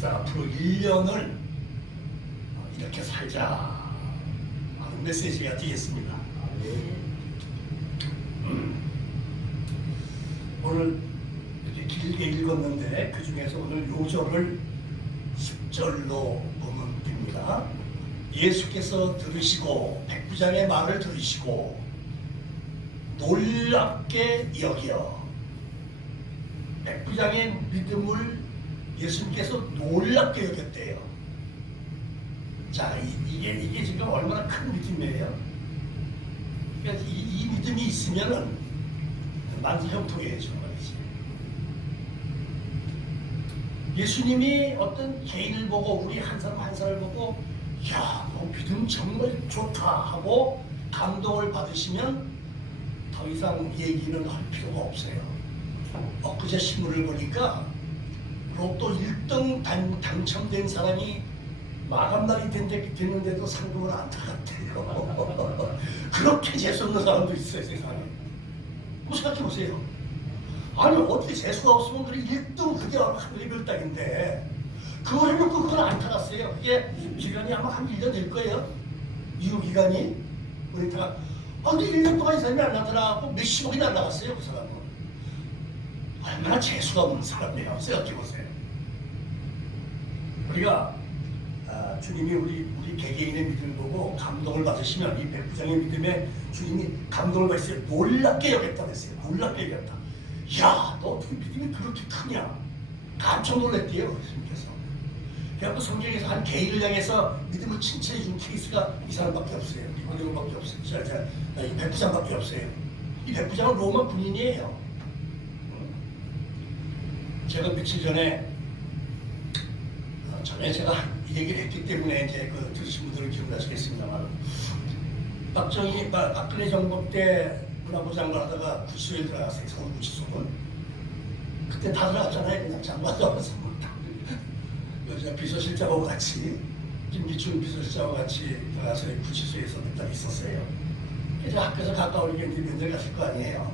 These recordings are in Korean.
그래서 앞으로 1년을 이렇게 살자 하는 메시지가 되겠습니다. 오늘 이렇게 길게 읽었는데 그 중에서 오늘 요절을 10절로 보면 됩니다. 예수께서 들으시고 백부장의 말을 들으시고 놀랍게 여겨. 백부장의 믿음을 예수님께서 놀랍게 여겼대요. 자, 이게 지금 얼마나 큰 믿음이에요. 그러니까 이 믿음이 있으면은 만사형통해야죠 말이지. 예수님이 어떤 개인을 보고 우리 한 사람 한 사람을 보고 야, 너 믿음 정말 좋다 하고 감동을 받으시면 더 이상 얘기는 할 필요가 없어요. 엊그제 신문을 보니까 로또 1등 당첨된 사람이 마감날이 됐는데도 상금을 안 타갔대요. 그렇게 재수없는 사람도 있어요, 세상에. 뭐 생각해보세요. 아니, 어떻게 재수가 없으면 그래 1등 그게 하늘의 땅인데 그걸 해놓고 그걸 안 타갔어요. 그게 기간이 아마 한 1년 될 거예요. 유효기간이. 그러니까 근데 1년 동안 이 사람이 안 나타나고 몇십억이 날라갔어요, 그 사람은. 얼마나 재수가 없는 사람이에요. 생각해보세요. 우리가 주님이 우리 개개인의 믿음을 보고 감동을 받으시면 이 백부장의 믿음에 주님이 감동을 받으세요. 놀랍게 여겼다 그랬어요. 놀랍게 여겼다. 야, 너 어떻게 믿음이 그렇게 크냐? 깜짝 놀랐대요, 예수님께서. 그래갖고 성경에서 한 개인을 향해서 믿음을 칭찬해 준 케이스가 이 사람밖에 없어요. 니고데모밖에 없어요. 이 백부장밖에 없어요. 이 백부장은 로마 군인이에요. 제가 며칠 전에 제가 이 얘기를 했기 때문에 이제 들으신 분들은 기억나시겠습니다만 박근혜 정부 때 문화부 장관 하다가 구치소에 들어갔어요. 서울구치소는. 그때 다 들어갔잖아요. 그냥 장관도 와서 여자 비서실장하고 같이 김기춘 비서실장하고 같이 들어가서 구치소에서 몇 달 있었어요. 그래서 학교에서 가까우니까 이제 면접 갔을 거 아니에요.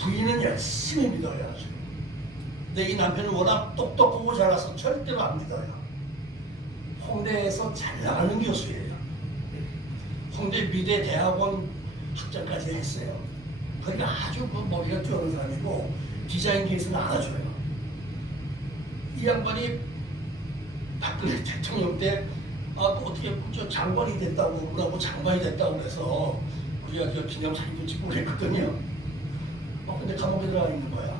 부인은 열심히 믿어요. 근데 이 남편은 워낙 똑똑하고 잘나서 절대로 안 믿어요. 홍대에서 잘 나가는 교수예요. 홍대 미대 대학원 학장까지 했어요. 그러니까 아주 머리가 뛰어난 사람이고 디자인계에서는 알아줘요. 이 양반이 박근혜 대통령 때 어떻게 장관이 됐다고 뭐라고 장관이 됐다고 그래서 우리가 기념사진도 찍고 그랬거든요. 근데 감옥에 들어가 있는 거야.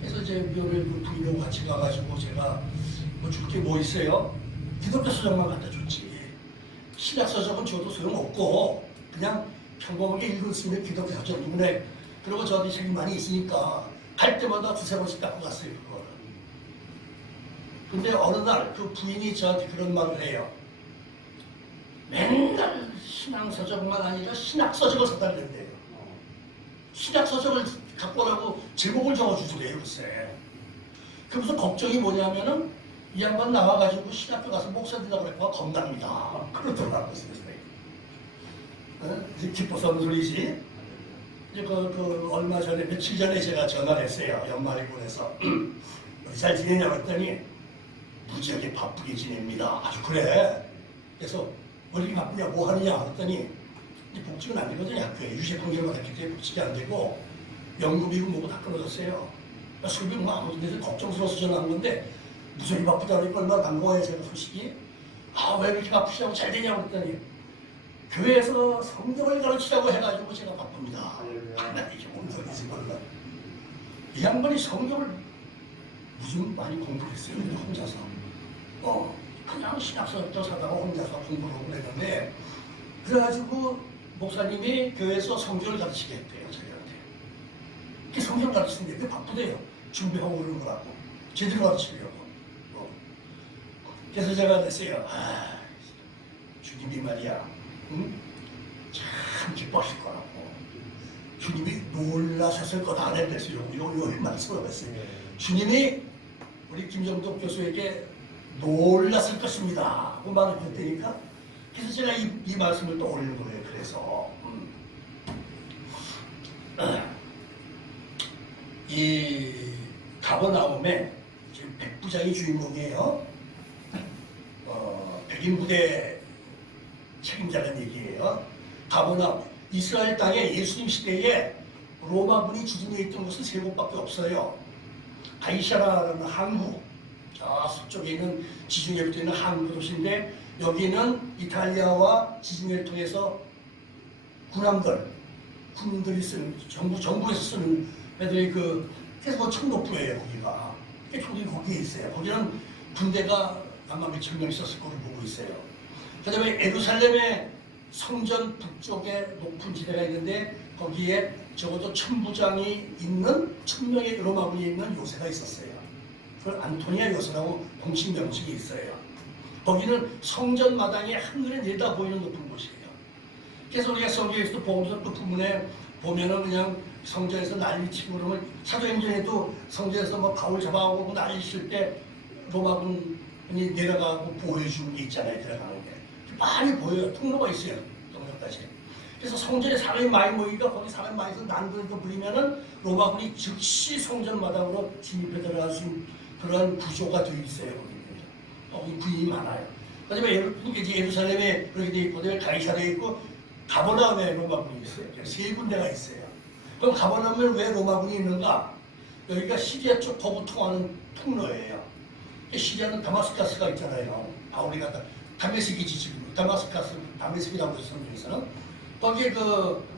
그래서 이제 묘를 부인하고 같이 가가지고 제가 줄 게 뭐 있어요? 기독교 서적만 갖다 줬지. 신약 서적은 줘도 소용없고 그냥 평범하게 읽을 수 있는 기독교 서적 때문에. 그리고 저도 책이 많이 있으니까 갈 때마다 두세 번씩 갖고 갔어요, 그거를. 근데 어느 날 그 부인이 저한테 그런 말을 해요. 맨날 신앙 서적만 아니라 신학 서적을 사다 그랬대요. 신학 서적을 갖고 오라고 제목을 적어주더래요, 글쎄. 그래서 걱정이 뭐냐면은 이 양반 나와가지고 신학교 가서 목사 되라고 그랬고 겁납니다. 그러더라고요, 세상에. 기뻐서 하는 소리지. 이제 얼마 전에, 며칠 전에 제가 전화를 했어요. 연말에 보내서. 잘 지내냐고 했더니 무지하게 바쁘게 지냅니다. 아주 그래. 그래서 왜 이렇게 바쁘냐, 뭐 하느냐 그랬더니 복직은 안 되거든요. 학교에 유시관계만 했기 때문에 복직이 안 되고 연금이고 뭐고 다 끊어졌어요. 수입이 뭐 아무튼 데서 걱정스러워서 전화한 건데 무슨 일 바쁘다 그러니까 얼마나 반가워요, 제가 소식이. 왜 이렇게 바쁘시냐고 잘 되냐고 그랬더니 교회에서 성경을 가르치라고 해가지고 제가 바쁩니다. 이게 뭔 소리지 몰라. 이 양반이 성경을 무슨 많이 공부를 했어요. 그냥 혼자서. 그냥 신학서적 사다가 혼자서 공부를 하고 그랬는데 그래가지고 목사님이 교회에서 성경을 가르치게 했대요, 저희한테. 그 성경 가르치는데 왜 바쁘대요. 준비하고 그러는 거라고. 제대로 가르치려고. 그래서 제가 그랬어요. 주님이 말이야. 참 기뻐하실 거라고. 주님이 놀라셨을 거다. 그랬어요. 요 말씀을 했어요. 주님이 우리 김정덕 교수에게 놀랐을 것입니다. 그 말을 했다니까. 그래서 제가 이 말씀을 떠올리는 거예요. 그래서 이 가버나움에 지금 백부장이 주인공이에요. 백인 부대 책임자는 얘기예요. 가보나 이스라엘 땅에 예수님 시대에 로마군이 주둔해 있던 곳은 세 곳밖에 없어요. 가이사라라는 항구, 저 서쪽에 있는 지중해 붙어 있는 항구 도시인데 여기는 이탈리아와 지중해를 통해서 군인들이 쓰는 정부에서 쓰는 애들이 그래서 청독부예요 거기가. 총들이 거기에 있어요. 거기는 군대가 아마 몇천 명 있었을 거로 보고 있어요. 그다음에 예루살렘의 성전 북쪽에 높은 지대가 있는데 거기에 적어도 1000부장이 있는 1000명의 로마군이 있는 요새가 있었어요. 그걸 안토니아 요새라고 공식 명칭이 있어요. 거기는 성전 마당에 하늘에 내다 보이는 높은 곳이에요. 그래서 우리가 성경에서도 보면서 그 부분에 보면은 그냥 성전에서 난리치고 그러면 사도행전에도 성전에서 뭐 바울 잡아오고 난리칠 때 로마군이 내려가고 보여주는 게 있잖아요. 들어가는 게 많이 보여요. 통로가 있어요. 성전까지. 그래서 성전에 사람이 많이 모이니까 거기 사람이 많이 있어서 난도에서 부리면은 로마군이 즉시 성전 마당으로 진입해 들어갈 수 있는 그런 구조가 되어 있어요. 거기 군인이 많아요. 그다음에 예루살렘에 그렇게 돼 있고, 그다음에 가이사르에 있고, 가버나움에 로마군이 있어요. 세 군데가 있어요. 그럼 가버나움에 왜 로마군이 있는가? 여기가 시리아 쪽 거부 통하는 통로예요. 시리아는 다마스카스가 있잖아요. 바울이 갔다 다메섹이지 지금 다메섹이라고 해서 성경에서는 거기에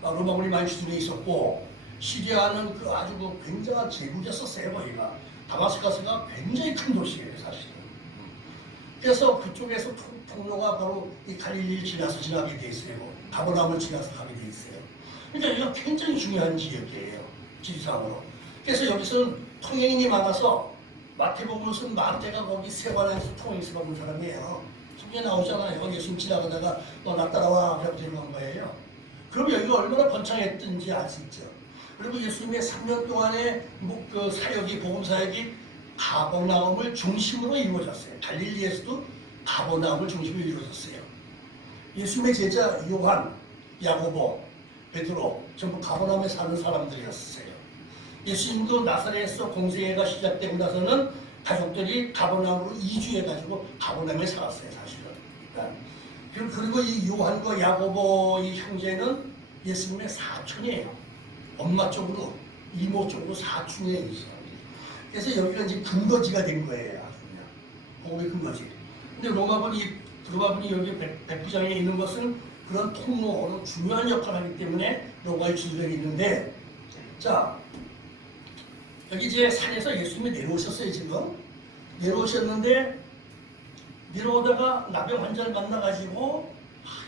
로마군이 많이 주둔해 있었고 시리아는 아주 굉장한 제국이었었어요. 거기가 다마스카스가 굉장히 큰 도시예요, 사실은. 그래서 그쪽에서 통로가 바로 이 갈릴리를 지나서 지나게 돼 있어요. 가버나움을 지나서 가게 돼 있어요. 그러니까 이거 굉장히 중요한 지역이에요, 지리상으로. 그래서 여기서는 통행인이 많아서 마태복음을 쓴 마태가 거기 세관에서 통행서 본 사람이에요. 성경에 나오잖아요. 예수님 지나가다가 너 나 따라와 그러고 데려간 거예요. 그럼 여기가 얼마나 번창했던지 알 수 있죠. 그리고 예수님의 3년 동안의 사역이 복음 사역이 가버나움을 중심으로 이루어졌어요. 갈릴리에서도 가버나움을 중심으로 이루어졌어요. 예수님의 제자 요한, 야고보, 베드로 전부 가버나움에 사는 사람들이었어요. 예수님도 나사렛에서 공생애가 시작되고 나서는 가족들이 가버나움으로 이주해가지고 가버나움에 살았어요, 사실은. 그리고 이 요한과 야고보 이 형제는 예수님의 사촌이에요. 엄마 쪽으로, 이모 쪽으로 사촌이에요. 그래서 여기가 이제 근거지가 된 거예요. 복음의 근거지. 근데 로마군이 여기 백부장에 있는 것은 그런 통로로 중요한 역할을 하기 때문에 로마의 주둔에 있는데, 자, 여기 이제 산에서 예수님이 내려오셨어요, 지금. 내려오셨는데, 내려오다가 나병 환자를 만나가지고,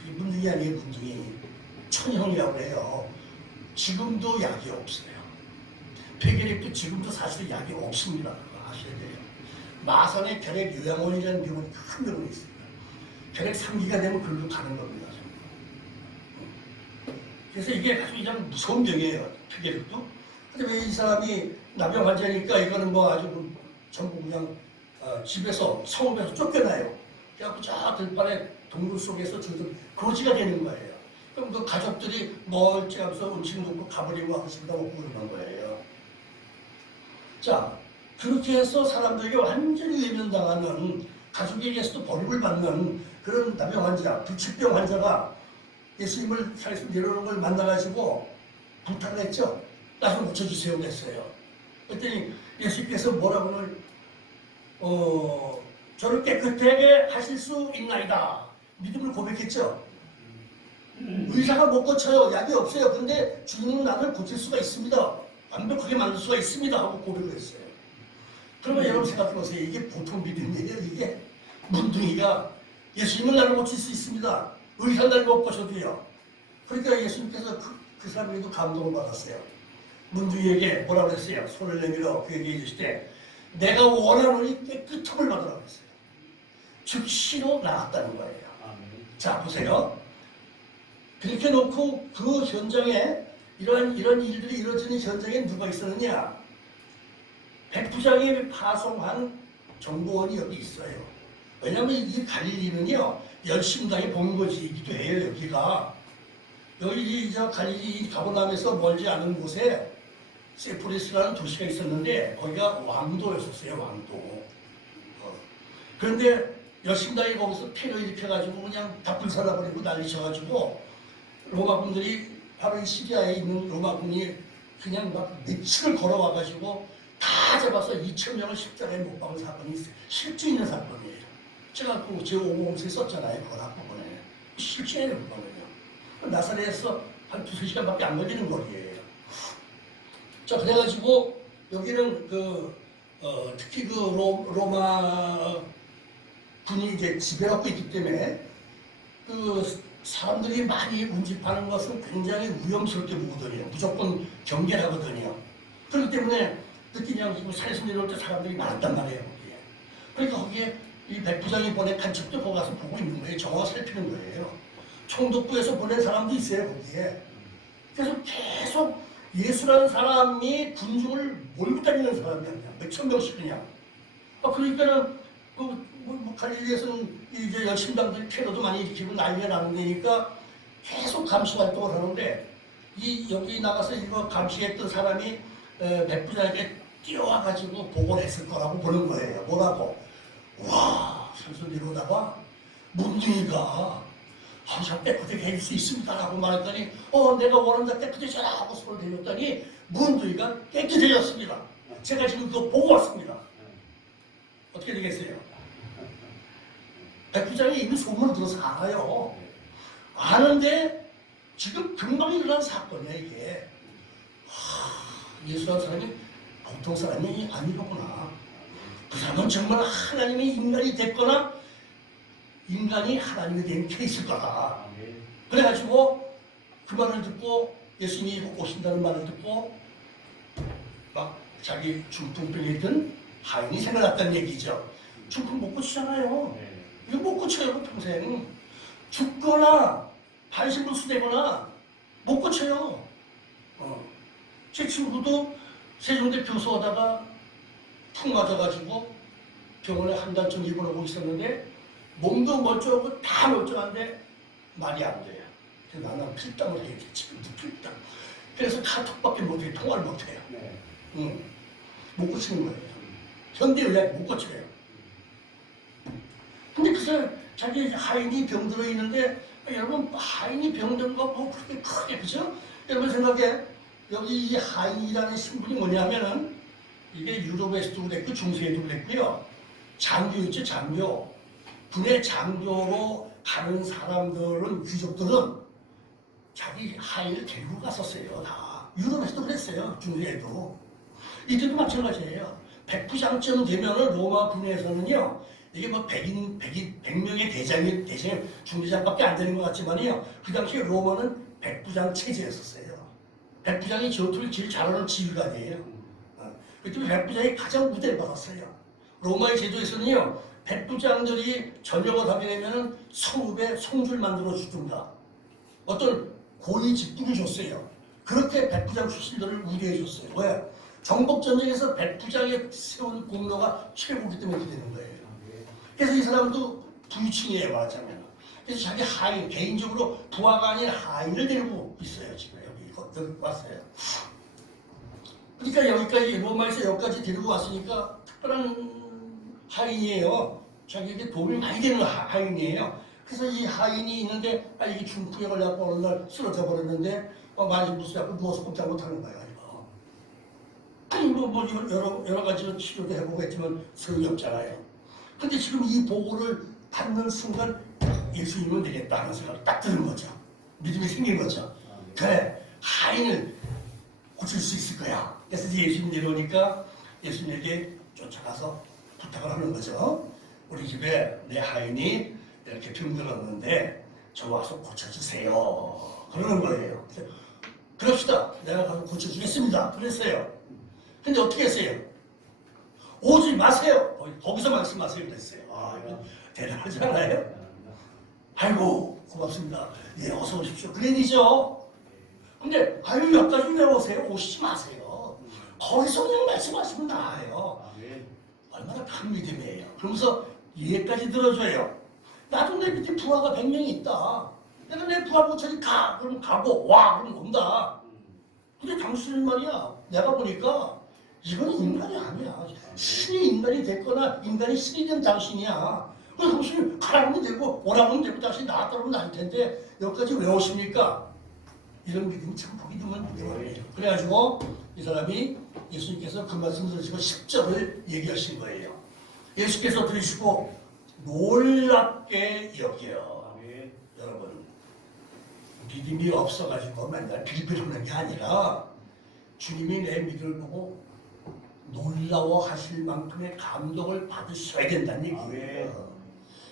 이 문둥이 아니에요, 문둥이. 천형이라고 해요. 지금도 약이 없어요. 폐결핵도 지금도 사실 약이 없습니다. 그거 아셔야 돼요. 마산에 결핵 요양원이라는 병원이 큰 병원이 있습니다. 결핵 3기가 되면 그걸로 가는 겁니다. 그래서 이게 아주 그냥 무서운 병이에요. 폐결핵도. 근데 왜 이 사람이 나병 환자니까 이거는 뭐 아주 전부 그냥 집에서 성읍에서 쫓겨나요. 그래갖고 저 들판에 동굴 속에서 거지가 되는 거예요. 그럼 그 가족들이 멀찌하면서 음식 놓고 가버리고 하시다 먹고 그러는 거예요. 자, 그렇게 해서 사람들에게 완전히 외면당하는, 가족에게서도 버림을 받는 그런 나병 환자, 불치병 환자가 예수님을 산에서 내려오는 걸 만나가지고 부탁을 했죠. 나 좀 고쳐주세요 그랬어요. 그랬더니 예수님께서 뭐라고는 저를 깨끗하게 하실 수 있나이다. 믿음을 고백했죠. 의사가 못 고쳐요. 약이 없어요. 근데 주님은 나를 고칠 수가 있습니다. 완벽하게 만들 수가 있습니다. 하고 고백을 했어요. 그러면 여러분 생각해보세요. 이게 보통 믿음이에요. 이게 문둥이가 예수님은 나를 고칠 수 있습니다. 의사 날 못 고쳐도요. 그러니까 예수님께서 그 사람에게도 감동을 받았어요. 문둥이에게 뭐라고 그랬어요? 손을 내밀어 그에게 이르시되 내가 원하노니 깨끗함을 받으라고 했어요. 즉시로 나았다는 거예요. 자, 보세요. 그렇게 놓고 그 현장에 이런 일들이 이루어지는 현장에 누가 있었느냐? 백부장이 파송한 정보원이 여기 있어요. 왜냐하면 이 갈릴리는요 열심당의 본거지이기도 해요. 여기 저 갈릴리 가버나움에서 멀지 않은 곳에 세포리스라는 도시가 있었는데 거기가 왕도였었어요. 왕도. 그런데 열심당이 거기서 피를 일으켜가지고 그냥 다 불살라버리고 난리 쳐가지고 로마 군들이 바로 이 시리아에 있는 로마 군이 그냥 막 며칠을 걸어와가지고 다 잡아서 2,000명을 십자가에 못 박은 사건이 실제 있는 사건이에요. 제가 그 제5공서에 썼잖아요. 그걸 한꺼번에. 실제예요. 그거는요. 나사렛에서 한 2~3시간밖에 안 걸리는 거리예요. 자, 그래가지고 여기는 특히 로마 군이 이제 지배하고 있기 때문에 사람들이 많이 운집하는 것은 굉장히 위험스럽게 보거든요. 무조건 경계하거든요. 그렇기 때문에 특히 그냥 산에서 내려올 때 사람들이 많단 말이에요. 거기에. 그러니까 거기에 이 백부장이 보낸 간첩도 거기 가서 보고 있는 거예요. 정화 살피는 거예요. 총독부에서 보낸 사람도 있어요. 거기에. 그래서 계속 예수라는 사람이 군중을 몰고 다니는 사람이야. 그냥 몇천 명씩 그냥. 그러니까는 갈릴리에서는 이제 열심당들이 테러도 많이 일으키고 난리가 나는 데니까 계속 감시 활동을 하는데 여기 나가서 이거 감시했던 사람이 백부장에게 뛰어와가지고 보고를 했을 거라고 보는 거예요. 뭐라고? 와, 선수 내려오다가 문둥이가 항상 깨끗하게 해줄 수 있습니다 라고 말했더니 내가 원한다 깨끗해져라 하고 손을 들렸더니 문둥이가 깨끗해졌습니다. 제가 지금 그거 보고 왔습니다. 어떻게 되겠어요? 백부장이 이미 소문을 들어서 알아요. 아는데 지금 금방 일어난 사건이야 이게. 예수라는 사람이 보통 사람이 아니로구나. 그 사람은 정말 하나님이 인간이 됐거나 인간이 하나님이 된 케이스일 거다. 그래가지고 그 말을 듣고 예수님이 오신다는 말을 듣고 막 자기 중풍병에 있던 하인이 생각났다는 얘기죠. 중풍 못 고치잖아요. 이거 못 고쳐요 평생. 죽거나 반신불수되거나 못 고쳐요. 제 친구도 세종대 교수하다가 푹 맞아가지고 병원에 한 달쯤 입원하고 있었는데 몸도 멀쩡하고 다 멀쩡한데 말이 안 돼요. 그래서 나는 필담을 해야 돼. 지금도 필담. 그래서 카톡밖에 못해요. 통화를 못해요. 못 고치는 거예요. 현대의학 못 고쳐요. 근데 그래서 자기 하인이 병들어 있는데 여러분 하인이 병든 거 뭐 그렇게 크게 그죠? 여러분 생각해 여기 이 하인이라는 신분이 뭐냐면은 이게 유럽에서도 그랬고 중세에도 그랬고요. 장교 있죠 장교. 군의 장교로 가는 사람들은 귀족들은 자기 하인을 데리고 갔었어요. 다 유럽에서도 그랬어요. 중세에도. 이때도 마찬가지예요. 백부장쯤 되면은 로마 군에서는요. 이게 뭐 100명의 대장이 중대장밖에 안 되는 것 같지만요. 그 당시에 로마는 백부장 체제였었어요. 백부장이 전투를 제일 잘하는 지휘관이에요. 그때 백부장이 가장 우대를 받았어요. 로마의 제도에서는요. 백부장들이 전역을 하게 되면 성읍에 성줄 만들어 주든가 어떤 고위 직분을 줬어요. 그렇게 백부장 출신들을 우대해 줬어요. 왜? 정복전쟁에서 백부장이 세운 공로가 최고이기 때문에 그렇게 되는 거예요. 그래서 이 사람도 부유층이에요, 말하자면. 그래서 자기 하인, 개인적으로 부하가 아닌 하인을 데리고 있어요, 지금 여기 왔어요. 그러니까 여기까지, 로마에서 여기까지 데리고 왔으니까 특별한 하인이에요. 자기에게 도움이 많이 되는 하인이에요. 그래서 이 하인이 있는데, 이게 중풍에 걸려갖고 어느 날 쓰러져 버렸는데, 많이 무서워갖고 누워서 꼼짝 못하는 거예요, 이거. 아니, 여러 가지로 치료도 해보고 했지만 소용이 없잖아요. 근데 지금 이 보고를 받는 순간 예수님은 되겠다 하는 생각이 딱 드는 거죠. 믿음이 생긴 거죠. 그래, 하인을 고칠 수 있을 거야. 그래서 예수님 내려오니까 예수님에게 쫓아가서 부탁을 하는 거죠. 우리 집에 내 하인이 이렇게 병들었는데 저 와서 고쳐주세요. 그러는 거예요. 그럽시다. 내가 가서 고쳐주겠습니다. 그랬어요. 근데 어떻게 했어요? 오지 마세요. 거기서 말씀하세요. 그랬어요. 이거 대단하지 않아요? 아이고 고맙습니다. 예, 어서 오십시오. 그랜이죠. 근데 여기까지 왜 오세요? 오시지 마세요. 거기서 그냥 말씀하시면 나아요. 얼마나 큰 믿음이에요. 그러면서 이해까지 들어줘요. 나도 내 밑에 부하가 100명이 있다. 내가 내 부하 보처리 가. 그럼 가고 와. 그럼 온다. 근데 당신은 말이야. 내가 보니까 이건 인간이 아니야. 신이 인간이 됐거나 인간이 신이 된 당신이야. 그 당신이 가라면 되고 오라면 되고 당신이 나왔다면 나을 텐데 여기까지 왜 오십니까? 이런 믿음이 참 보기 드문 믿음이에요. 그래가지고 이 사람이 예수님께서 그 말씀 들으시고 10절을 얘기하신 거예요. 예수께서 들으시고 놀랍게 여겨. 여러분, 믿음이 없어가지고 맨날 빌빌거리는 게 아니라 주님이 내 믿음을 보고 놀라워하실 만큼의 감동을 받으셔야 된다는 얘기예요.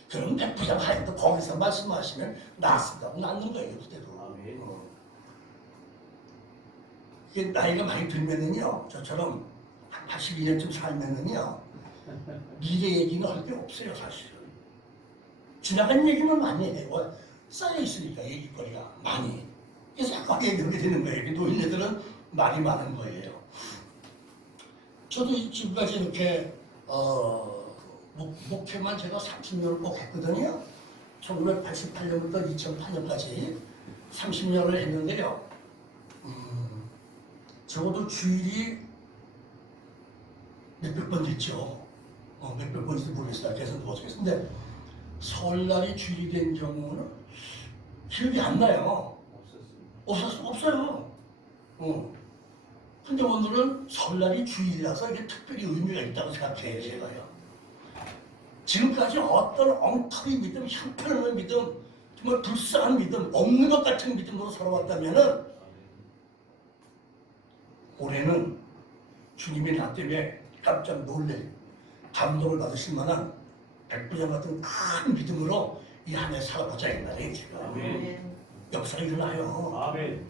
그럼 백부장하여도 거기서 말씀하시면 낫습니다. 낫는 거예요, 그대로. 이게 나이가 많이 들면은요, 저처럼 한 82년쯤 살면은요, 미래 얘기는 할 게 없어요, 사실은. 지나간 얘기만 많이 해요. 쌓여있으니까, 얘기거리가 많이. 그래서 자꾸 얘기하게 되는 거예요. 노인네들은 말이 많은 거예요. 저도 지금까지 이렇게, 목회만 제가 30년을 꼭 했거든요. 1988년부터 2008년까지 30년을 했는데요. 적어도 주일이 몇백 번 됐죠. 몇백 번인지 모르겠어요. 계속 모르겠어요. 근데 설날이 주일이 된 경우는 기억이 안 나요. 없어요. 근데 오늘은 설날이 주일이라서 이게 특별히 의미가 있다고 생각해요, 제가요. 지금까지 어떤 엉터리 믿음, 형편없는 믿음, 정말 불쌍한 믿음, 없는 것 같은 믿음으로 살아왔다면은 올해는 주님이 나 때문에 깜짝 놀래 감동을 받으실 만한 백부장 같은 큰 믿음으로 이 한 해 살아보자 이 말이에요. 제가 역사가 일어나요. 아멘.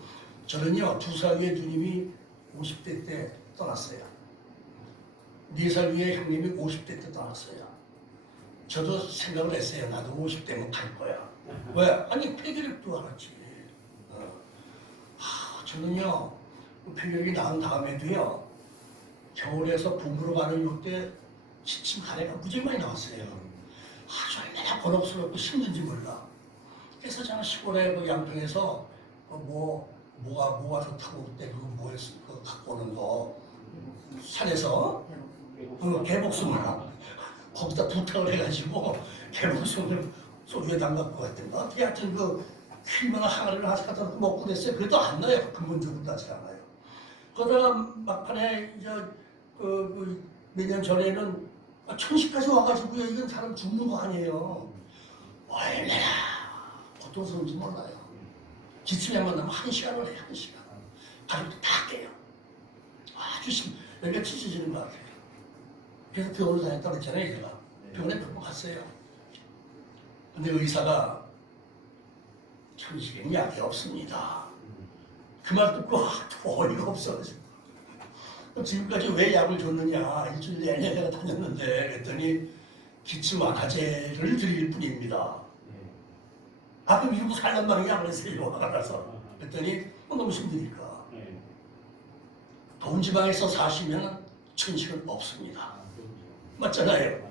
저는요 2살 위에 누님이 50대 때 떠났어요. 4살 위에 형님이 50대 때 떠났어요. 저도 생각을 했어요. 나도 50대면 갈 거야. 왜? 아니 폐결핵도 알았지. 저는요 폐결핵이 나은 다음에도요 겨울에서 봄으로 가는 요때 기침 가래가 무지하게 많이 나왔어요. 아주 얼마나 번혹스럽고 힘든지 몰라. 그래서 저는 시골에 그 양평에서 뭐가 좋다고 그때 그거 뭐였어? 그거 갖고 오는 거 산에서 개복숭아 거기다 부탁을 해가지고 개복숭아를 소주에 담가고 갔던가. 어떻게 하여튼 그 얼마나 항아리를 하나씩 갖다 놓고 먹고 그랬어요. 그래도 안 나요. 근본적으로 나지 않아요. 그러다가 막판에 이제 몇 년 전에는 천시까지 와가지고요. 이건 사람 죽는 거 아니에요. 얼마나 고통스러운지 몰라요. 기침이 한번 나면 1시간을 해요. 1시간. 가족도 다 깨요. 아주 여기가 찢어지는 것 같아요. 그래서 병원을 다녔다고 했잖아요. 제가 병원에 몇 번 갔어요. 근데 의사가 천식에는 약이 없습니다. 그 말 듣고 어이가 없어가지고 지금까지 왜 약을 줬느냐. 일주일 내내 내가 다녔는데 그랬더니 기침 완화제를 드릴 뿐입니다. 그럼 이러고 살란 말이야. 약을 했어요. 알아서. 그랬더니 너무 힘드니까. 더운 지방에서 사시면 천식은 없습니다. 맞잖아요.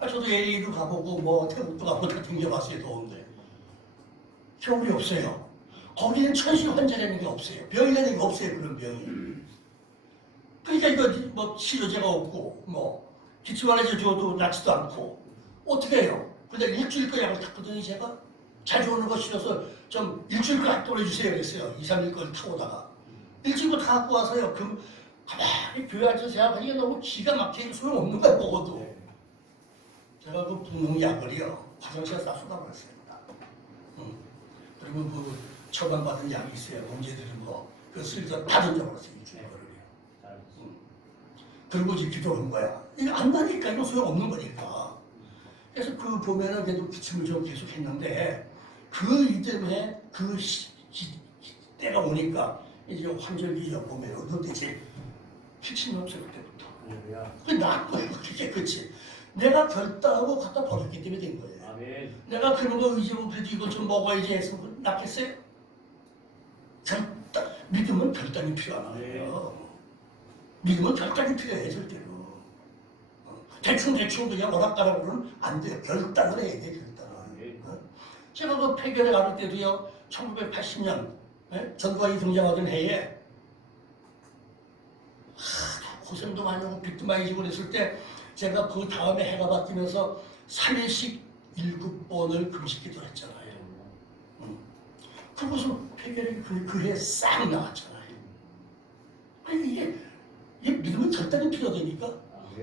저도 LA도 가보고 태국도 가보고 다 댕겨봤어요. 더운데 겨울이 없어요. 거기는 천식 환자라는 게 없어요. 병이라는 게 없어요. 그런 병이. 그러니까 이거 치료제가 없고 기침 완화제 줘도 낫지도 않고 어떻게 해요? 근데 일주일 거 약을 탔거든요. 제가 자주 오는 거 싫어서 좀 일주일 거 갖다 보내주세요 그랬어요. 2, 3일 걸 타고다가 일주일 거 다 갖고 와서요. 그럼 가만히 교회 앉아서 생각하니까 너무 기가 막히게 소용없는 거야. 먹어도 제가 그 분홍약을요 화장실에 다 쏟아버렸습니다. 그리고 그 처방받은 약이 있어요. 문제들은 그 쓰리다 다 던져버렸어요. 일주일 거를. 그리고 이제 기도한 거야. 이거 안 나니까 이거 소용없는 거니까. 그래서 보면은 그래도 기침을 좀 계속 했는데 이때문에 때가 오니까 이제 환절기 보면 도대체 기침이 없어요. 그때부터. 그게 나은 거예요. 그게 그치. 내가 결단하고 갖다 버렸기 때문에 된 거예요. 아멘. 내가 그런 거 의지하고 그래도 이거 좀 먹어야지 해서 낫겠어요? 믿음은 결단이 필요한 거예요. 믿음은 결단이 필요해 절대로. 대충 그냥 오락가락으로는 안 돼요. 결단을 해야 돼. 결단을. 제가 그 폐결에 가를 때도요. 1980년 전두환이 등장하던 해에 고생도 많이 하고 빚도 많이 지고 그랬을 때 제가 그 다음에 해가 바뀌면서 3일씩 7번을 금식기도를 했잖아요. 그것은 폐결이 그 해에 싹 나왔잖아요. 아니 이게 믿음은 절대로 필요되니까.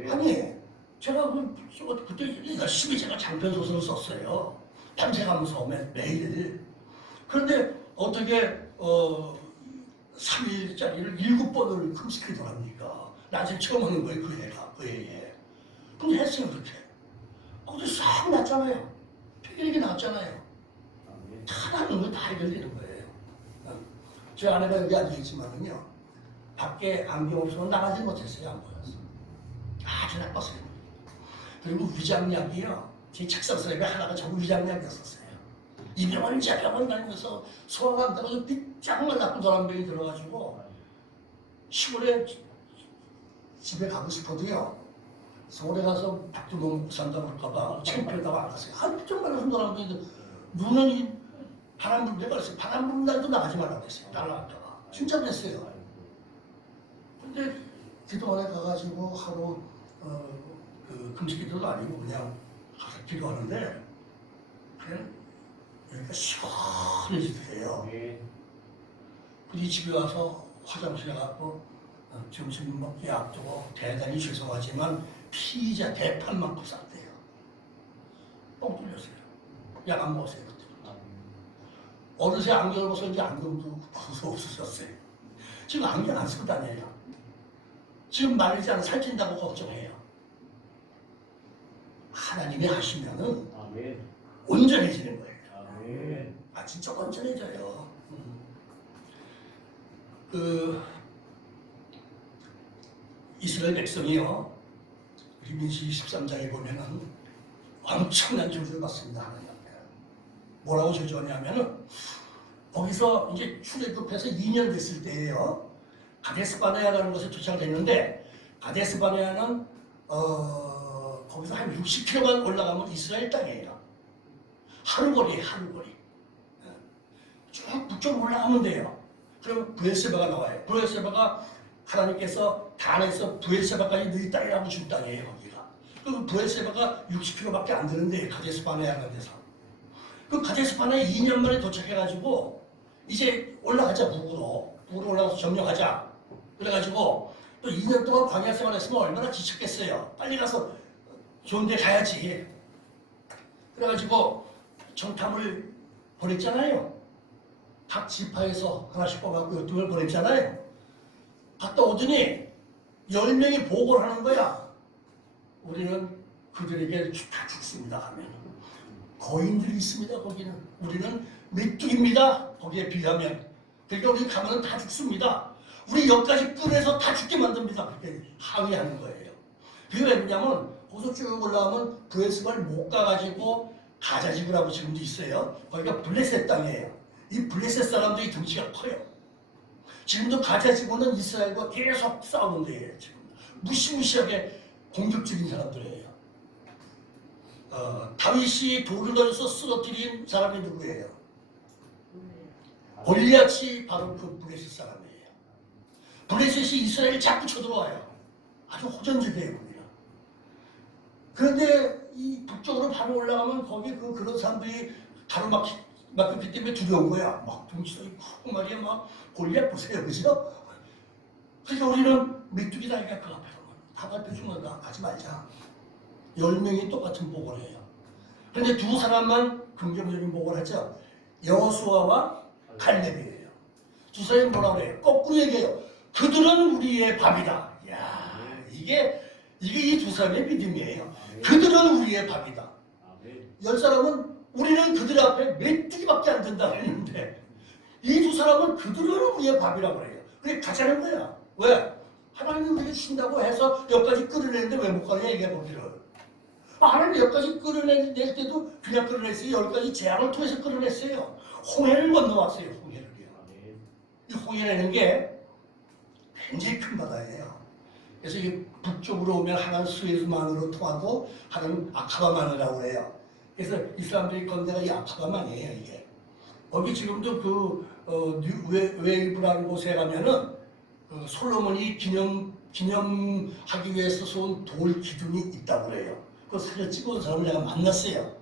아니 제가 그때 열심히 제가 장편 소설을 썼어요. 밤새가면서 매일. 그런데 어떻게 3일짜리를 7번을 금식기도 합니까? 난생 처음 하는 거예요, 그 해에. 근데 했어요, 그렇게. 그것도 싹 났잖아요. 폐결이 났잖아요. 다 나는 거 다 해결되는 거예요. 제 아내가 여기 앉아있지만은요, 밖에 안경 없으면 나가지 못했어요, 안 보여서. 아주 나빴어요. 그리고 위장약이요, 제 책상서에 하나가 전부 위장약이었었어요. 이 병원 저 병원 다니면서 소화가 안 되고 삐짝 말랐고 노란병이 들어가지고 시골에 집에 가고 싶어도요, 서울에 가서 밥도 못 먹고 산다고 할까봐 창피하다고 안 갔어요. 삐짝 말라서 노란병이 눈은 이 바람 불 때가 그랬어요. 바람 부는 날도 나가지 말라고 그랬어요. 날라갈까봐. 진짜 그랬어요. 근데 기도원에 가가지고 하루 그 금식기도도 아니고 그냥 가서 기도하는데 그냥 여기가 시원해지더래요. 그리고 집에 와서 화장실에 가고 점심 먹기 앞두고 대단히 죄송하지만 피자 대판 만큼 쌌대요. 뻥 뚫렸어요. 약 안 먹었어요 그때. 어느새 안경을 벗어 이제 안경도 벗어 없으셨어요. 지금 안경 안 쓰고 다녀요. 지금 말리지 않아 살찐다고 걱정해요. 하나님이 하시면은 온전해지는 거예요. 아 진짜 온전해져요. 그 이스라엘 백성이요. 민수기 13장에 보면은 엄청난 저주를 받습니다. 하나님 앞에. 뭐라고 저주하냐면은 거기서 이제 출애굽해서 2년 됐을 때예요. 가데스바네아라는 곳에 도착했는데 가데스바네아는 거기서 한 60km만 올라가면 이스라엘 땅이에요. 하루거리에 하루거리. 쭉 북쪽으로 올라가면 돼요. 그러면 브엘세바가 나와요. 브엘세바가 하나님께서 단에서 브엘세바까지 너희 땅이라고 준 땅이에요. 거기가. 그 브엘세바가 60km밖에 안 되는데 가데스바네아라는 데서. 그 가데스바네아 2년 만에 도착해가지고 이제 올라가자 북으로 올라가서 점령하자. 그래가지고 또 2년 동안 광야 생활했으면 얼마나 지쳤겠어요. 빨리 가서 좋은 데 가야지. 그래가지고 정탐을 보냈잖아요. 각 지파에서 하나씩 뽑아갖고 12명 보냈잖아요. 갔다 오더니 10명이 보고를 하는 거야. 우리는 그들에게 다 죽습니다 하면 거인들이 있습니다. 거기는 우리는 메뚜기입니다. 거기에 비하면. 그러니까 우리 가면은 다 죽습니다. 우리 여기까지 끌어서 다 죽게 만듭니다. 그렇게 항의하는 거예요. 그게 왜 그러냐면 거기서 쭉 올라가면 브레스바를 못 가가지고 가자지구라고 지금도 있어요. 거기가 블레셋 땅이에요. 이 블레셋 사람들이 덩치가 커요. 지금도 가자지구는 이스라엘과 계속 싸우는 데예요. 지금 무시무시하게 공격적인 사람들이에요. 다윗이 돌을 던져서 쓰러뜨린 사람이 누구예요? 골리앗이 바로 그 블레셋 사람이에요. 블레셋이 이스라엘을 자꾸 쳐들어와요. 아주 호전적이에요, 거기는. 그런데 이 북쪽으로 바로 올라가면 거기 그런 사람들이 가로막혔기 때문에 두려운 거야. 막 덩치도 크고 말이야, 막 골리앗 보세요, 그죠? 그러니까 우리는 메뚜기다니까 그 앞에 가면 다 밟혀 죽는다. 가지 말자. 10명이 똑같은 보고를 해요. 그런데 두 사람만 긍정적인 보고를 하죠. 여호수아와 갈렙이에요. 두 사람이 뭐라고 해요? 거꾸로 얘기해요. 그들은 우리의 밥이다. 이야, 이게 이 두 사람의 믿음이에요. 그들은 우리의 밥이다. 10사람은 우리는 그들 앞에 메뚜기밖에 안 된다 했는데 이 두 사람은 그들은 우리의 밥이라고 해요. 그래 가자는 거야. 왜? 하나님이 우리를 주신다고 해서 여기까지 끌어내는데 왜 못 가냐 얘기해 보기를. 하나님 여기까지 끌어낼 때도 그냥 끌어냈어요. 여기까지 재앙을 통해서 끌어냈어요. 홍해를 건너왔어요. 홍해를요. 이 홍해라는 게 굉장히 큰 바다예요. 그래서 이 북쪽으로 오면 하나는 수에즈만으로 통하고 하나는 아카바만이라고 해요. 그래서 이 사람들이 건너가 이 아카바만이에요. 이게 거기 지금도 웨이브라는 곳에 가면은 솔로몬이 기념 기념하기 위해서 쏜 돌 기둥이 있다고 그래요. 그 사진 찍어온 사람을 내가 만났어요.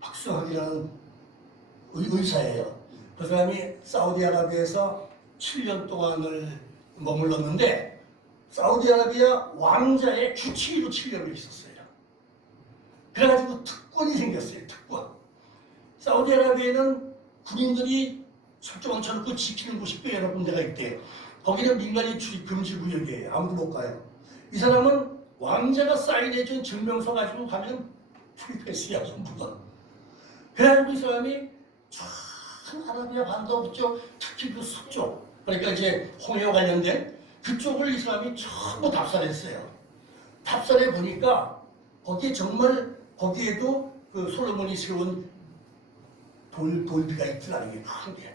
박수학이라는 의사예요. 그 사람이 사우디아라비아에서 7년 동안을 머물렀는데 사우디아라비아 왕자의 주치의로 7년을 있었어요. 그래가지고 특권이 생겼어요. 특권. 사우디아라비아에는 군인들이 철조망 쳐놓고 지키는 곳이 꽤 여러 군데가 있대요. 거기는 민간인 출입 금지 구역이에요. 아무도 못 가요. 이 사람은 왕자가 사인해준 증명서 가지고 가면 출입했어요. 전부가. 그래가지고 이 사람이 전 아라비아 반도 쪽, 특히 그 서쪽, 그러니까 이제 홍해와 관련된 그쪽을 이 사람이 전부 답사했어요. 답사해 보니까 거기에 정말 거기에도 그 솔로몬이 세운 돌비가 있더라는 게 큰 게.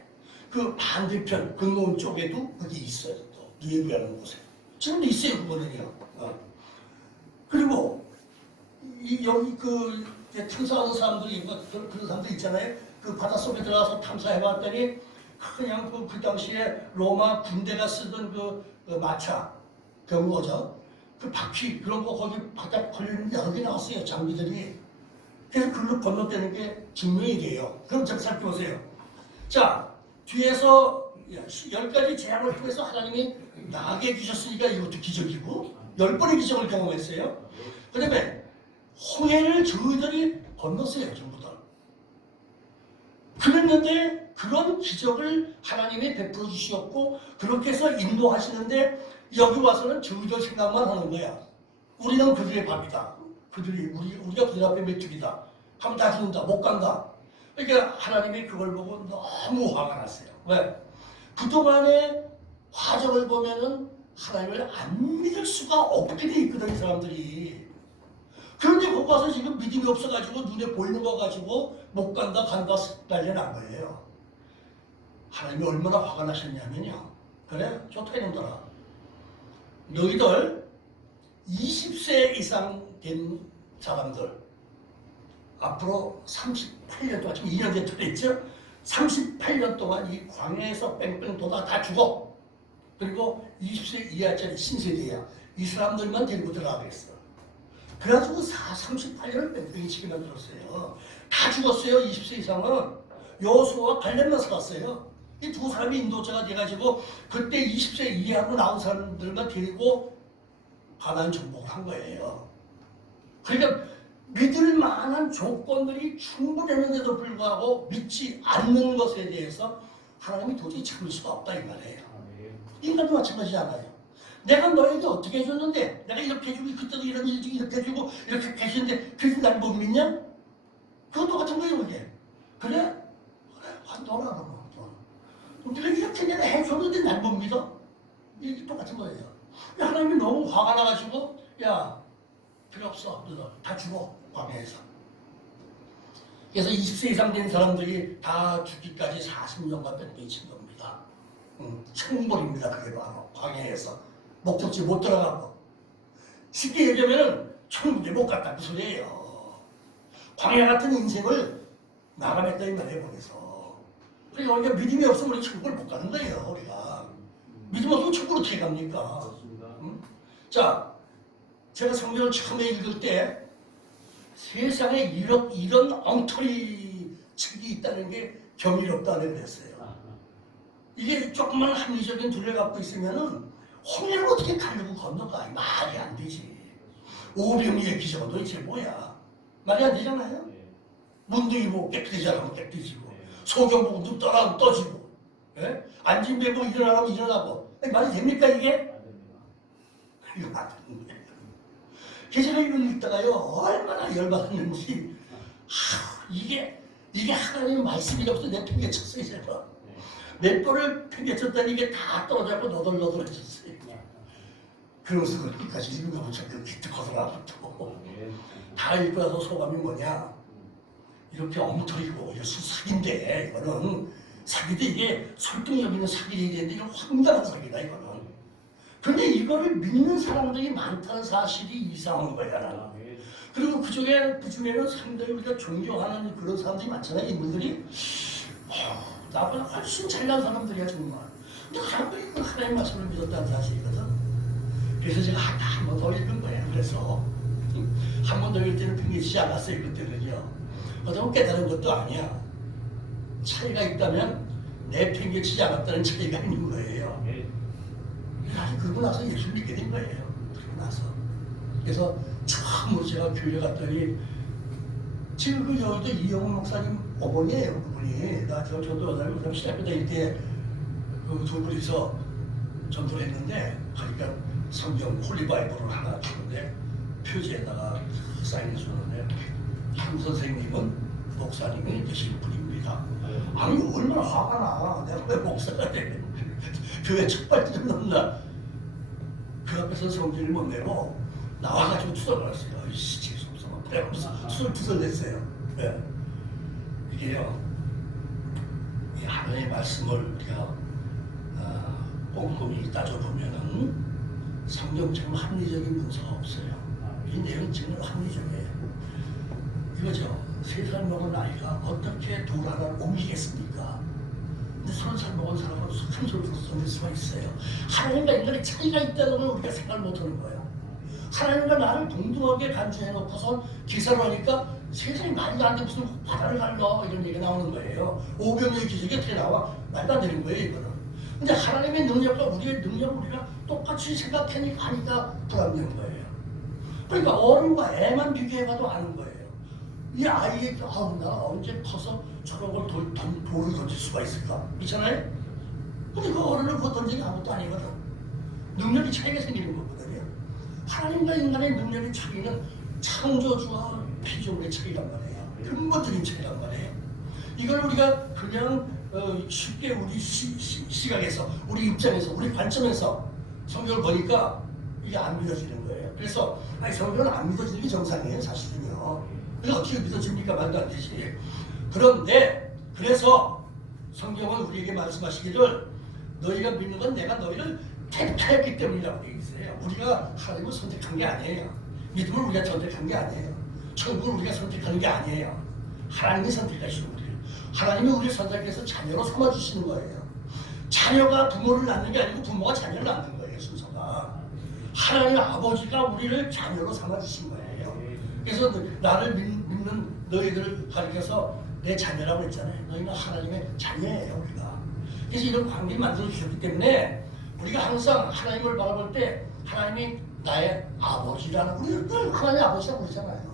그 반대편 근노원 쪽에도 그게 있어요. 또 누에비라는 곳에 지금도 있어요. 그거는요. 그리고 여기 그 탐사하는 사람들이 그런 사람들 있잖아요. 그 바닷속에 들어가서 탐사해봤더니 그냥 그 당시에 로마 군대가 쓰던 그 마차 경호죠. 그 바퀴 그런 거 거기 바닥 걸리는데 여기 나왔어요. 장비들이. 그래서 글로 건너뛰는 게 증명이 돼요. 그럼 잘 살펴보세요. 자, 뒤에서 10가지 재앙을 통해서 하나님이 나게 해주셨으니까 이것도 기적이고 10번의 기적을 경험했어요. 그 다음에 홍해를 저희들이 건넜어요. 전부 다. 그랬는데 그런 기적을 하나님이 베풀어 주셨고 그렇게 해서 인도하시는데 여기 와서는 저희들 생각만 하는 거야. 우리는 그들의 밥이다. 우리가 그들 앞에 메뚜기다. 하면 다 죽는다. 못 간다. 그러니까 하나님이 그걸 보고 너무 화가 났어요. 왜? 그동안의 과정을 보면은 하나님을 안 믿을 수가 없게 돼 있거든, 이 사람들이. 그런데 거기 와서 지금 믿음이 없어가지고 눈에 보이는 거 가지고 못 간다, 간다, 난리 난 거예요. 하나님이 얼마나 화가 나셨냐면요. 그래? 좋다, 이놈들아. 너희들 20세 이상 된 사람들, 앞으로 38년 동안, 지금 2년 됐죠? 38년 동안 이 광야에서 뺑뺑 돌아 다 죽어. 그리고 20세 이하짜리 신세대야. 이 사람들만 데리고 들어가겠어. 그래가지고 38년을 뺑뺑이 치게 만들었어요. 다 죽었어요. 20세 이상은. 여호수아와 갈렙만 살았어요. 이 두 사람이 인도자가 돼가지고 그때 20세 이하로 나온 사람들만 데리고 가나안 정복을 한 거예요. 그러니까 믿을 만한 조건들이 충분했는데도 불구하고 믿지 않는 것에 대해서 하나님이 도저히 참을 수가 없다 이 말이에요. 인간도 마찬가지잖아요. 내가 너에게 어떻게 해줬는데 내가 이렇게 해주고 그때도 이런 일 중에 이렇게 해주고 이렇게 계시는데 그래서 날 못 믿냐? 그건 똑같은 거예요. 그게. 그래? 그래 환도라 그러고 네가 이렇게 내가 해줬는데 날 못 믿어? 이게 똑같은 거예요. 하나님이 너무 화가 나가지고 야 필요 없어. 너들 다 죽어. 광야에서. 그래서 20세 이상 된 사람들이 다 죽기까지 40년간 뺑뺑이 친 겁니다. 천벌입니다. 그게 바로 광야에서. 목적지 못 들어가고. 쉽게 얘기하면 천국에 못 갔다 그 소리예요. 광야 같은 인생을 나가냈다 이 말이에요. 거기서. 그러니까 우리가 믿음이 없으면 우리 천국을 못 가는 거예요. 우리가. 믿음 없으면 천국을 어떻게 갑니까? 자, 제가 성경을 처음에 읽을 때 세상에 이런 엉터리 책이 있다는 게 경이롭다는 그랬어요. 이게 조금만 합리적인 두뇌를 갖고 있으면은 홍해를 어떻게 가려고 건너가? 말이 안 되지. 오병이의 기적은 도대체 뭐야? 말이 안 되잖아요. 문둥이 보고 깨끗해지 않으면 깨끗해지고 소경 보고 눈 떠나면 떠지고 안진배 보고 일어나면 일어나고 말이 됩니까 이게? 이거 안 되는 거예요. 제가 이걸 읽다가요 얼마나 열받았는지 이게 하나님의 말씀이 없어 내 팽개쳤어요. 제가 내 뼈를 팽개쳤다니 이게 다 떨어져서 너덜너덜해졌어요. 그러면서 그렇게까지 읽으면 자꾸 기특하더라고. 다 읽고 나서 소감이 뭐냐, 이렇게 엉터리고 이게 사기인데 이거는 사기도 이게 설득력 있는 사기들이 되는데 이건 황당한 사기다 이거는. 근데 이거를 믿는 사람들이 많다는 사실이 이상한 거야. 그리고 그 중에는 상당히 우리가 존경하는 그런 사람들이 많잖아요. 인물들이 나보다 훨씬 잘난 사람들이야 정말. 근데 사람들이 하나님 말씀을 믿었다는 사실이거든. 그래서 제가 한 번 더 읽은 거예요. 그래서 한 번 더 읽을 때는 핑계치지 않았어요. 그때는요. 어쩌면 깨달은 것도 아니야. 차이가 있다면 내 핑계치지 않았다는 차이가 있는 거예요. 사실 그러고 나서 예수를 믿게 된 거예요. 그러고 나서. 그래서 처음으로 제가 교회 갔더니 지금 그 여기도 이영훈 목사님 어머니예요. 그분이. 저도 여자를 시작교 다닐 때 그 두 분이서 전도를 했는데 가니까 성경 홀리바이블을 하나 주는데 표지에다가 사인해 주는데 한 선생님은 목사님이 되실 분입니다. 아니 얼마나 화가 나. 내가 왜 목사가 돼. 교회 첫 발디를 넣나. 그 앞에서 성질을 못 내고 나와가지고 투덜거렸어요. 이씨 재수없어. 그래서 술을 투덜냈어요. 네. 이게요. 이 하나님의 말씀을 우리가 꼼꼼히 따져보면은 성경처럼 합리적인 문서가 없어요. 이 내용은 정말 합리적이에요. 이거죠. 3살 먹은 아이가 어떻게 돌 하나를 옮기겠습니까? 근데 30살 먹은 사람은 한 소리로 옮길 수가 있어요. 하나님과 인간의 차이가 있다는 걸 우리가 생각을 못하는 거예요. 하나님과 나를 동등하게 간주해놓고서 기사를 하니까 세상에 말도 안 돼 무슨 바다를 갈러 이런 얘기가 나오는 거예요. 오병이의 기적이 어떻게 나와? 말도 안 되는 거예요 이거는. 근데 하나님의 능력과 우리의 능력을 우리가 똑같이 생각하니까 하니까 불안된 거예요. 그러니까 어른과 애만 비교해봐도 아는 거예요. 이 아이의 아우 나 언제 커서 저런 걸 돌을 던질 수가 있을까? 있잖아요? 근데 그 어른을 그거 던지는 게 아무것도 아니거든. 능력이 차이가 생기는 거거든요. 하나님과 인간의 능력의 차이는 창조주와 피조물의 차이란 말이에요. 근본적인 차이란 말이에요. 이걸 우리가 그냥 쉽게 우리 시각에서, 우리 입장에서, 우리 관점에서 성경을 보니까 이게 안 믿어지는 거예요. 그래서 성경은 안 믿어지는 게 정상이에요, 사실은요. 그래서 어떻게 믿어집니까? 말도 안 되지. 그런데 그래서 성경은 우리에게 말씀하시기를 너희가 믿는 건 내가 너희를 택하였기 때문이라고 되어 있어요. 우리가 하나님을 선택한 게 아니에요. 믿음을 우리가 선택한 게 아니에요. 천국을 우리가 선택하는 게 아니에요. 하나님이 선택하시는 우리를. 하나님이 우리를 선택해서 자녀로 삼아주시는 거예요. 자녀가 부모를 낳는 게 아니고 부모가 자녀를 낳는 거예요. 순서가. 하나님 아버지가 우리를 자녀로 삼아주신 거예요. 그래서 나를 믿는 너희들을 가리켜서 내 자녀라고 했잖아요. 너희는 하나님의 자녀예요. 우리가. 그래서 이런 관계를 만들어 주셨기 때문에 우리가 항상 하나님을 바라볼 때 하나님이 나의 아버지라는, 우리는 늘 하나님의 아버지라고 그러잖아요.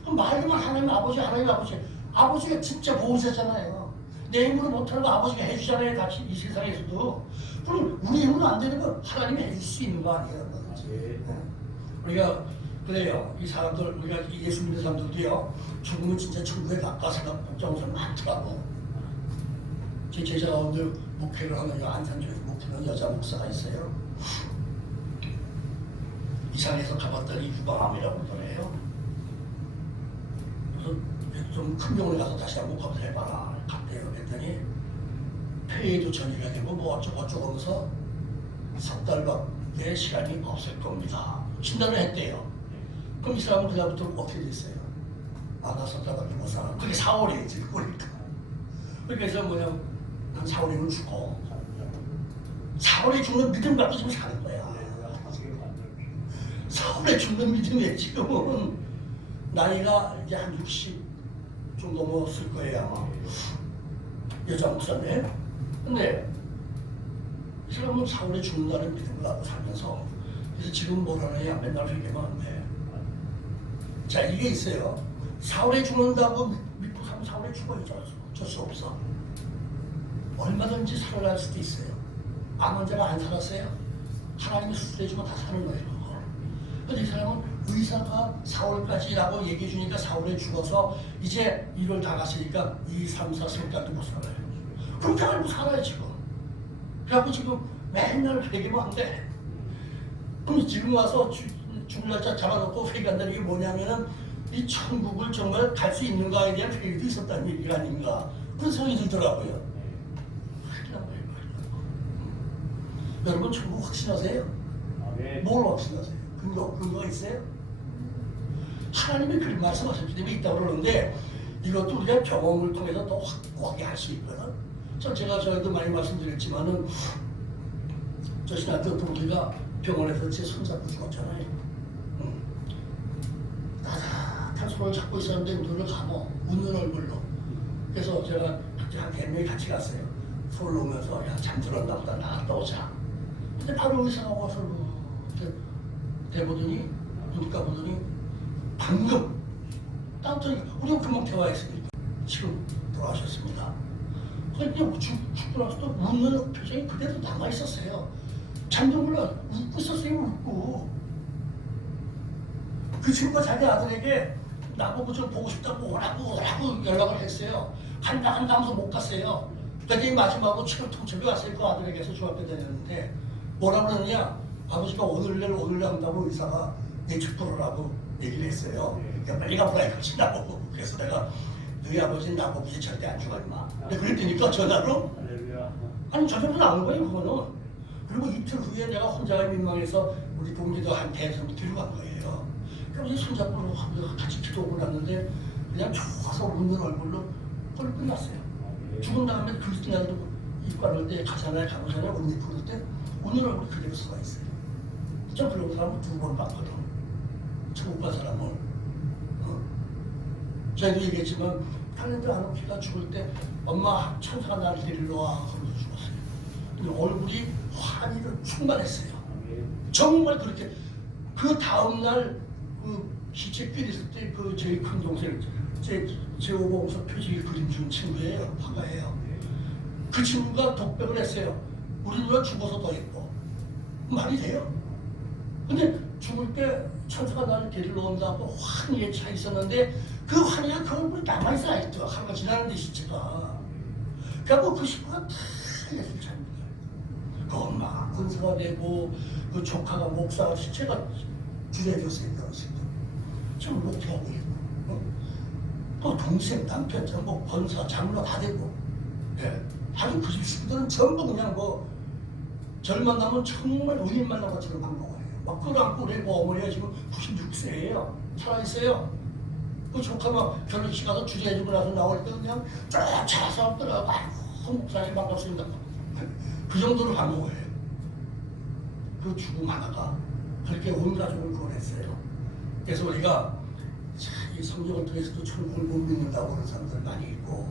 그럼 말로만 하나님 아버지, 하나님 아버지. 아버지가 진짜 보호자잖아요. 내 힘으로 못하는 거 아버지가 해주잖아요. 같이 이 세상에서도. 그럼 우리 힘으로 안 되는 건 하나님이 해줄 수 있는 거 아니에요. 네. 우리가 그래요. 이 사람들, 우리가 예수 믿는 사람들도요. 죽으면 진짜 천국에 갈까 생각 걱정하는 사람 많더라고. 제 제자들 목회를 하는 안산교회 목회는 여자 목사가 있어요. 이상해서 가봤더니 유방암이라고 그러더래요. 그래서 좀 큰 병원에 가서 다시 한번 검사를 해봐라. 갔대요. 그랬더니 폐에도 전이가 되고 뭐 어쩌고저쩌고 하면서 3달밖에 시간이 없을 겁니다. 진단을 했대요. 그럼 이 사람은 그다음부터 어떻게 됐어요? 나 3달밖에 못 살아. 그게 4월이에요. 지금 보니까. 그래서 뭐냐, 난 4월이면 죽어. 4월에 죽는 믿음 갖고 지금 사는 거야. 4월에 죽는 믿음이 지금은 나이가 이제 한 60 좀 넘었을 거예요, 아마. 여자 목사인데. 근데 이 사람은 4월에 죽는다는 믿음을 갖고 살면서, 그래서 지금 뭐라느냐, 맨날 회개만 한대. 자, 이게 있어요. 4월에 죽는다고 믿고 사면 4월에 죽어야죠. 어쩔 수 없어. 얼마든지 살아날 수도 있어요. 암 환자가 안 살았어요? 하나님이 수술해주면 다 사는 거예요. 근데 이 사람은 의사가 4월까지라고 얘기해 주니까 4월에 죽어서 이제 1월 다 갔으니까 2, 3, 4, 3달도 못 살아요. 그렇게 알고 살아요 지금. 그래갖고 지금 맨날 회개만 한대. 그럼 지금 와서 죽을 날짜 잡아놓고 회개한다는 게 뭐냐면은 이 천국을 정말 갈 수 있는가에 대한 회개도 있었다는 얘기가 아닌가, 그런 생각이 들더라고요. 여러분 천국 확신하세요? 뭘 확신하세요? 근거가 있어요? 하나님이 그런 말씀하셨기 때문에 있다고 그러는데, 이것도 우리가 경험을 통해서 더 확고하게 할 수 있거든. 제가 저희도 많이 말씀드렸지만은, 저 신학교 동기가 병원에서 제 손잡고 죽었잖아요. 따뜻한 손을 잡고 있었는데 눈을 감어 웃는 얼굴로. 그래서 제가 그때 한 100명이 같이 갔어요. 손을 놓으면서 야 잠들었나 보다 나갔다 오자. 근데 바로 의사가 와서 이렇게 대보더니 눈 감보더니 방금 따뜻하니까 우리가 금방 대화했으니까 지금 돌아가셨습니다. 그러니까 죽고 나서 또 웃는 표정이 그대로 남아 있었어요. 잠도 몰라 웃고 있었어요. 웃고 그 친구가 자기 아들에게 나보고 좀 보고 싶다고 오라고 연락을 했어요. 간다 하면서 못 갔어요. 그랬더니 마지막으로 치료 통첩이 왔어요. 그 아들에게서 중학교 다녔는데 뭐라 그러느냐, 아버지가 오늘 한다고 의사가 내축 풀으라고 얘기를 했어요. 그러니까 빨리 가보라 이거지 나보고. 그래서 내가 너희 아버지는 나보고 이제 절대 안 죽어 임마. 근데 그랬더니까 전화로 아니 저녁으로 나오는 거예요 그거는. 그리고 이틀 후에 내가 혼자가 민망해서 우리 동기도 한 대에서 데려간 거예요. 그럼 이제 손잡고 같이 기도하고 났는데 그냥 좋아서 웃는 얼굴로 꼴 끝났어요. 죽은 다음에 그리스도인들도 입 가를 때 가잖아요. 가보잖아요. 옷 입고 그럴 때 웃는 얼굴 그대로 서가 있어요. 저 그러고 사람을 2번 봤거든. 천국 간 사람을. 저희도 얘기했지만 탈렌트 안옥희가 죽을 때 엄마 천사가 나를 데리러 와 하면서 죽었어요. 근데 얼굴이 환희로 충만했어요. 정말 그렇게. 그 다음날 그 시체길 있을 때 그 제일 큰 동생 제 오봉서 표지를 그림 준 친구예요. 화가예요. 그 친구가 독백을 했어요. 우리 누나 죽어서 더 예뻐. 말이 돼요? 근데 죽을 때 천사가 나를 데리러 온다고 환희에 차 있었는데 그 환희가 그 얼굴이 남아있어 아직도. 하루가 지났는데 시체가. 그래갖고 그 친구가 다 예술 차입니다. 그 엄마가 권사가 되고 그 조카가 목사가 시체가 주제되었어요. 그 친구. 지금 목회하고 있고. 또 동생, 남편, 전부 권사, 장로 다 되고. 예. 하긴 그 집 식구들은 전부 그냥 뭐 절 만나면 정말 우리 만난 것처럼 반가워해요. 막 끌어안고 그리고 어머니가 지금 96세예요. 살아있어요. 그 조카 막 결혼식 가서 주례해주고 나서 나올 때 그냥 쫙 차서 끌어가고 아이고 목사님 반갑습니다. 그 정도로 반가워해요. 그 죽음 하나가 그렇게 온 가족을 구원했어요. 그래서 우리가 이 성경을 통해서도 천국을 못 믿는다고 하는 사람들 많이 있고,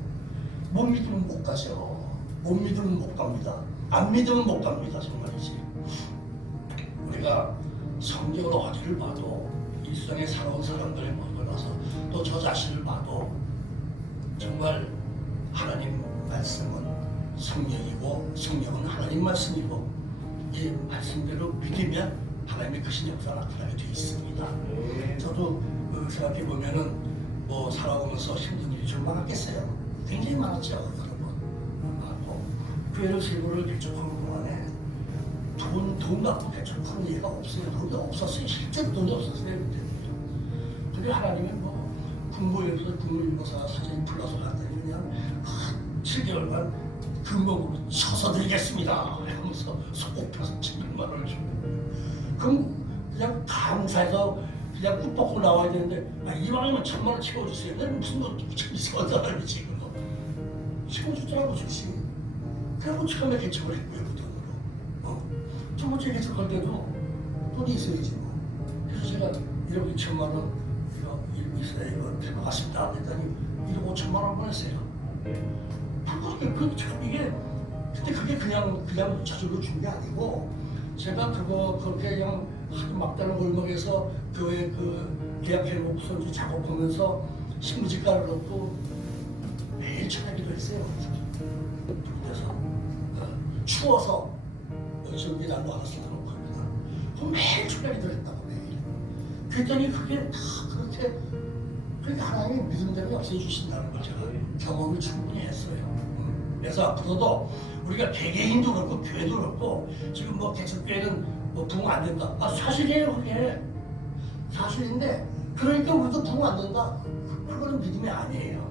못 믿으면 못 가죠. 못 믿으면 못 갑니다. 안 믿으면 못 갑니다. 정말이지. 우리가 성경을 어디를 봐도 일상에 살아온 사람들의 모습을 봐서 또 저 자신을 봐도 정말 하나님 말씀은 성령이고 성령은 하나님 말씀이고 이 말씀대로 믿으면 하나님의 크신 역사가 나타나게 되어 있습니다. 저도 생각해 보면은 뭐 살아오면서 힘든 일이 좀 많았겠어요. 굉장히 많았죠. 여러 번 많고 교회를 세고를 개척하는 동안에 돈 갖고 개척하는 예가 없어요. 돈이 없었어요. 실제로 돈이 없었어요. 근데 하나님이 뭐 국무위원회에서 국무위원사 사장님 불러서 갔더니 그냥 7개월간 근목으로 쳐서 드리겠습니다 하면서 소고표서 700만 원을 주고, 그럼 그냥 감사해서 그냥 꾹 나와야 되는데 이왕이면 1000만 원 채워주세요. 내가 무슨 뭐 이상한 사람이지 그거. 채워주더라고 즉시. 그래서 처음에 개척을 했고요. 그 돈으로. 첫 번째 개척할 때도 돈이 있어야지 뭐. 그래서 제가 1억 2천만 원 있어요. 이거 될것 같습니다. 그랬더니 1억 5천만 원 보냈어요. 참 이게 근데 그게 그냥 저절로 준 게 아니고, 제가 그렇게 그냥 하도 막다른 골목에서 교회 그 계약해놓고서 이제 작업하면서 신문지가를 넣고 매일 전화기도 했어요. 그래서 추워서 전기 난로 하나 쏟아놓고 합니다. 그럼 매일 전화기도 했다고 매일. 그랬더니 그게 다 그렇게 하나님의 믿음대로 역사해 주신다는 걸 제가 경험을 충분히 했어요. 그래서 앞으로도 우리가 개개인도 그렇고 교회도 그렇고 지금 뭐 개척교회는 뭐 부흥 안 된다. 사실이에요. 그게 사실인데, 그러니까 우리도 부흥 안 된다. 그거는 믿음이 아니에요.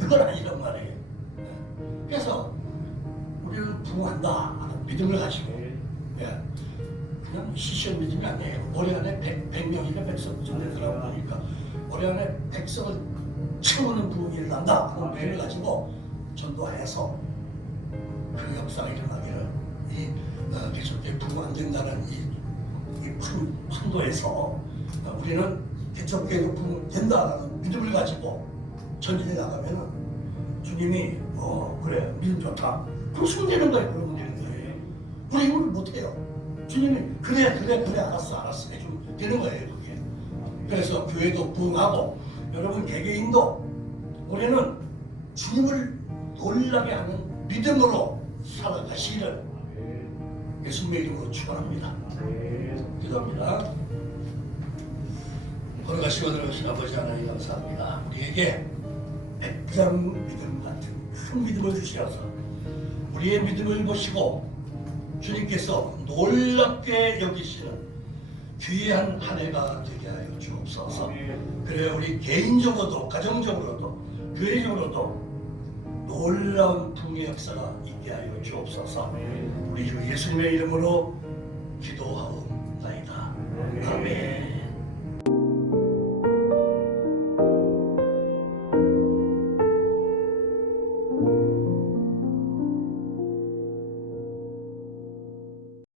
그건 아니란 말이에요. 그래서 우리는 부흥한다 믿음을 가지고, 그냥 시시한 믿음이 아니에요. 올해 안에 100명이나 백성 전해더라고 보니까 올해 안에 백성을 채우는 부흥이 일어난다 하는 믿음을 가지고 전도해서 그 역사가 일어나기를, 이 개척교회 부흥 안 된다는 이 황도에서 우리는 개척교회 높으면 된다라는 믿음을 가지고 전진해 나가면은 주님이 그래 믿음 좋다 그럼 승되는 거예요. 그러면 되는 거예요. 우리 힘을 못해요. 주님이 그래 알았어 해주면 되는 거예요. 그게. 그래서 교회도 부흥하고 여러분 개개인도 우리는 주님을 놀라게 하는 믿음으로 살아가시기를 예수님의 이름으로 축원합니다. 기도합니다. 걸어가시고 들어가신 아버지 하나님 감사합니다. 우리에게 백장 믿음 같은 큰 믿음을 주시어서 우리의 믿음을 보시고 주님께서 놀랍게 여기시는 귀한 한 해가 되게 하여 주옵소서. 그래 우리 개인적으로도 가정적으로도 교회적으로도 놀라운 부흥의 역사가 있게 하여 주옵소서. 우리 주 예수님의 이름으로 기도하옵나이다.